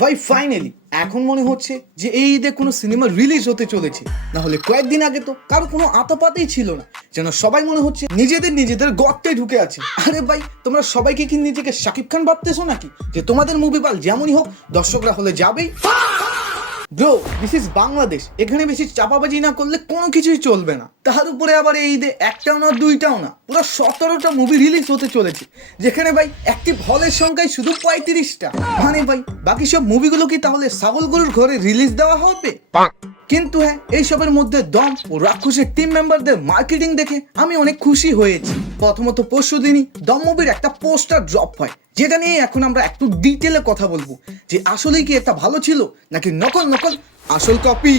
ভাই ফাইনালি এখন মনে হচ্ছে যে এই ঈদে কোনো সিনেমা রিলিজ হতে চলেছে, না হলে কয়েকদিন আগে তো কারো কোনো আতাপাতেই ছিল না। যেন সবাই মনে হচ্ছে নিজেদের গর্তে ঢুকে আছে। আরে ভাই, তোমরা সবাইকে কি নিজেকে শাকিব খান ভাবতেছো নাকি যে তোমাদের মুভি পাল যেমনই হোক দর্শকরা হলে যাবেই? Bro, this is Bangladesh. এখানে বেশি চাপাবাজি না করলে কোনো কিছুই চলবে না। তার উপরে আবার এই ঈদে একটাও না দুইটাও না, পুরো 17টা মুভি রিলিজ হতে চলেছে, যেখানে ভাই অ্যাক্টিভ হলের সংখ্যায় শুধু 35টা। মানে ভাই বাকি সব মুভিগুলো কি তাহলে ছাগলগুলোর ঘরে রিলিজ দেওয়া হবে? কিন্তু হ্যাঁ, এইসবের মধ্যে দম ও রাক্ষসের টিম মেম্বারদের মার্কেটিং দেখে আমি অনেক খুশি হয়েছি। প্রথমত পরশুদিনই দম মুভির একটা পোস্টার ড্রপ হয়, যেটা নিয়ে এখন আমরা একটু ডিটেলে কথা বলবো যে আসলেই কি এটা ভালো ছিল নাকি নকল আসল কপি।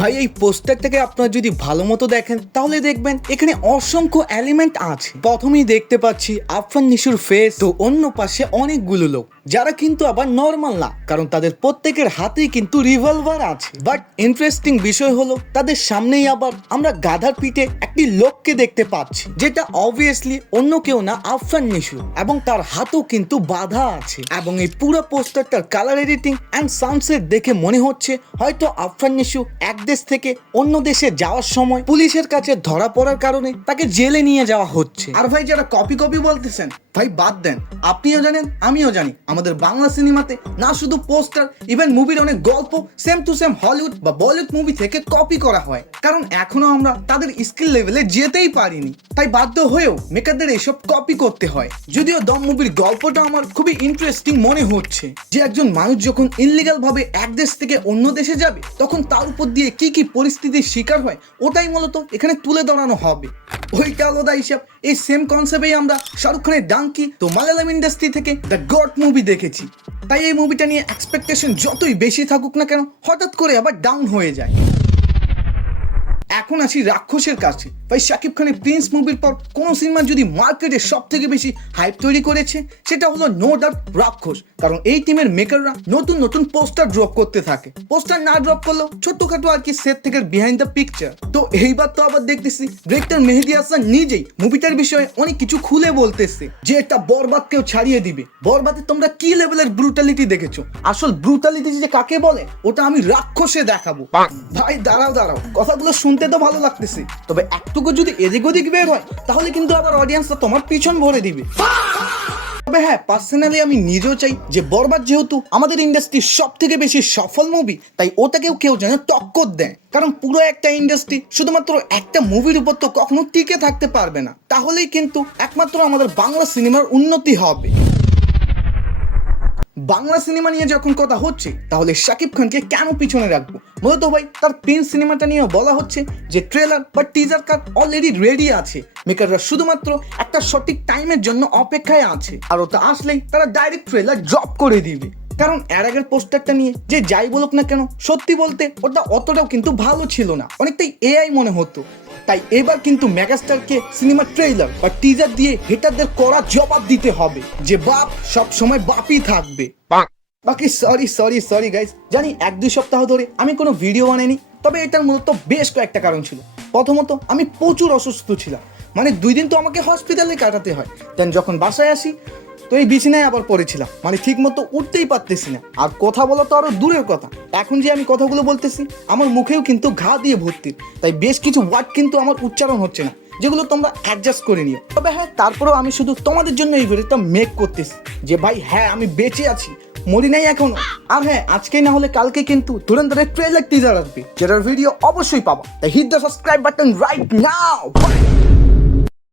ভাই এই পোস্টারটাকে আপনারা যদি ভালো মতো দেখেন তাহলে দেখবেন এখানে অসংখ্য এলিমেন্ট আছে। প্রথমেই দেখতে পাচ্ছি আফরান নিশুর ফেস, তো অন্য পাশে অনেকগুলো লোক যারা কিন্তু আবার নর্মাল না, কারণ তাদের প্রত্যেকের হাতেই কিন্তু রিভলভার আছে। বাট ইন্টারেস্টিং বিষয় হলো তাদের সামনেই আবার আমরা গাধার পিঠে একটি লোককে দেখতে পাচ্ছি, যেটা অবভিয়াসলি অন্য কেউ না, আফরান নিশু, এবং তার হাতও কিন্তু বাধা আছে। এবং এই পুরো পোস্টারটার কালার এডিটিং অ্যান্ড সাউন্ডসেট দেখে মনে হচ্ছে হয়তো আফরান নিশু এক দেশ থেকে অন্য দেশে যাওয়ার সময় পুলিশের কাছে ধরা পড়ার কারণে তাকে জেলে নিয়ে যাওয়া হচ্ছে। আর ভাই যারা কপি বলতেছেন, ভাই বাদ দেন, আপনিও জানেন আমিও জানি আমাদের বাংলা সিনেমাতে না শুধু পোস্টার, ইভেন মুভির অনেক গল্প সেম টু সেম হলিউড বা বলিউড মুভি থেকে কপি করা হয়, কারণ এখনো আমরা তাদের স্কিল লেভেলে যেতেই পারিনি। তাই বাধ্য হয়েও মেকারদের এসব কপি করতে হয়। যদিও দম মুভির গল্পটা আমার খুবই ইন্টারেস্টিং মনে হচ্ছে, যে একজন মানুষ যখন ইনলিগাল ভাবে এক দেশ থেকে অন্য দেশে যাবে তখন তার উপর দিয়ে কি কি পরিস্থিতির শিকার হয় ওটাই মূলত এখানে তুলে ধরানো হবে। ওইটা আলাদা হিসাব। এই সেম কনসেপ্টেই আমরা শাহরুখ খানের ডাঙ্কি তো মালায়ালাম ইন্ডাস্ট্রি থেকে দ্য গড মুভি দেখেছি। তাই এই মুভিটা নিয়ে এক্সপেকটেশন যতই বেশি থাকুক না কেন হঠাৎ করে আবার ডাউন হয়ে যায়। এখন আসি রাক্ষসের কাছে। ভাই শাকিব খানের প্রিন্স মুভির পর কোন সিনেমা যদি মার্কেটে সব থেকে বেশি হাইপ তৈরি করেছে সেটা হলো নো ডাউট রাক্ষস, কারণ এই টিমের মেকাররা নতুন পোস্টার ড্রপ করতে থাকে। পোস্টার না ড্রপ করলেও ছোটখাটো আর কি সেট থেকে বিহাইন্ড দ্য পিকচার। তো এইবার তো আবার দেখতেছি ডিরেক্টর মেহেদী হাসান নিজেই মুভিটার বিষয়ে অনেক কিছু খুলে বলতেছে, যে এটা বরবাদকেও ছাড়িয়ে দিবে। বরবাদে তোমরা কি লেভেলের ব্রুটালিটি দেখেছো, আসল ব্রুটালিটি যে কাকে বলে ওটা আমি রাক্ষসে দেখাবো। ভাই দাঁড়াও, কথাগুলো শুনতে তো ভালো লাগতেছে, তবে একটুকু যদি এদিক ওদিক বের হয় তাহলে কিন্তু আবার অডিয়েন্সটা তোমার পিছন ভরে দিবে। তবে হ্যাঁ, পার্সোনালি আমি নিজেও চাই যে বরবাদ যেহেতু আমাদের ইন্ডাস্ট্রির সব থেকে বেশি সফল মুভি, তাই ওটাকেও কেউ যেন টক্কর দেয়। কারণ পুরো একটা ইন্ডাস্ট্রি শুধুমাত্র একটা মুভির উপর তো কখনো টিকে থাকতে পারবে না। তাহলেই কিন্তু একমাত্র আমাদের বাংলা সিনেমার উন্নতি হবে। বাংলা সিনেমা নিয়ে যখন কথা হচ্ছে তাহলে শাকিব খানকে কেন পিছনে রাখবো? মূলত ভাই তার প্রিন্স সিনেমাটা নিয়ে বলা হচ্ছে যে ট্রেলার বা টিজার কাট অলরেডি রেডি আছে। মেকাররা শুধুমাত্র একটা সঠিক টাইমের জন্য অপেক্ষায় আছে, আর ওটা আসলেই তারা ডাইরেক্ট ট্রেলার ড্রপ করে দিবে। কারণ এর আগের পোস্টারটা নিয়ে যে যাই বলুক না কেন, সত্যি বলতে ওটা অতটাও কিন্তু ভালো ছিল না, অনেকটাই এআই মনে হতো। তাই এবার কিন্তু মেগাস্টারকে সিনেমার ট্রেইলার বা টিজার দিয়ে হেটারদের কড়া জবাব দিতে হবে, যে বাপ সব সময় বাপই থাকবে। বাকি সরি গাইস, জানি 1-2 সপ্তাহ ধরে আমি কোনো ভিডিও বানাইনি, তবে এটার মূলত বেশ কয়েকটা কারণ ছিল। প্রথমত আমি প্রচুর অসুস্থ ছিলাম, মানে 2 দিন তো আমাকে হসপিটালে কাটাতে হয়। দেন যখন বাসায় আসি তো এই বিছানায় আবার পড়েছিলাম, মানে ঠিক মতো উঠতেই পারতেছি না, আর কথা বলা তো আরো দূরের কথা। এখন যে আমি কথাগুলো বলতেছি আমার মুখেও কিন্তু ঘা দিয়ে ভর্তি, তাই বেশ কিছু ওয়ার্ড কিন্তু আমার উচ্চারণ হচ্ছে না, যেগুলো তোমরা অ্যাডজাস্ট করে নিও। তবে হ্যাঁ, তারপরেও আমি শুধু তোমাদের জন্য এই ভিডিওটা মেক করতেছি, যে ভাই হ্যাঁ আমি বেঁচে আছি, মরি নাই এখনো। আর হ্যাঁ, আজকেই না হলে কালকে কিন্তু ধুরন্ধরের ট্রেলার টিজার আসবে, যেটার ভিডিও অবশ্যই পাবা। তাই hit the subscribe button right now.